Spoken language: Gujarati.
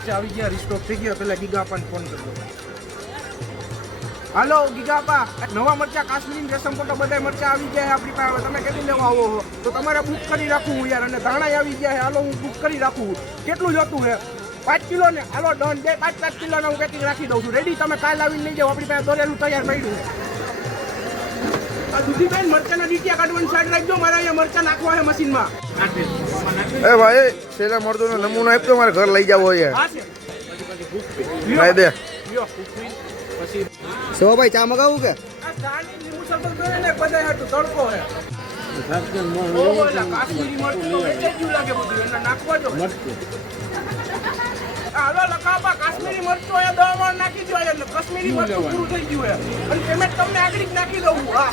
મરચા આવી ગયા, રિસ્ટોક થઈ ગયા. પેલા ગીગાપાને ફોન કરજો. હાલો ગીગાપા, નવા મરચા કાશ્મીરી રેશમ કોટા બધા મરચા આવી ગયા આપણી પાસે. તમે કેટલી લેવા આવો તો તમારે બુક કરી રાખવું યાર. અને ધાણા આવી ગયા. હાલો હું બુક કરી રાખું. કેટલું જોતું હે? 5 કિલો ને? હાલો ડન. 5 કિલો હું પેકિંગ રાખી દઉં છું. રેડી? તમે કાલ આવીને લઈ જાઓ. આપણી પાસે દોરેલું તૈયાર પડ્યું છે. આ દૂધીબેન મરચાના ડીટિયા કાઢવાની સાઈડ રાખજો. મારે અહીંયા મરચા નાખવા છે મશીનમાં. એ ભાઈ સેલા મરદોનો નમૂનો આપ્યો, મારે ઘર લઈ જવો છે. હા છે. લઈ દે. પછી શોભાઈ ચા મગાવું કે? આ ચાની લીંબુ શરબત કરે ને બધા હાટુ તડકો હે. કાશ્મીરી મરચું તો વેચાઈ ગયું લાગે બધું. એને નાખવા જો. હાલો લખાપા, કાશ્મીરી મરચું અહીંયા 10 વાર નાખી દો. કાશ્મીરી મરચું પૂરું થઈ ગયું હે. અને પેમેન્ટ તમને આગળ જ નાખી દઉં. હા.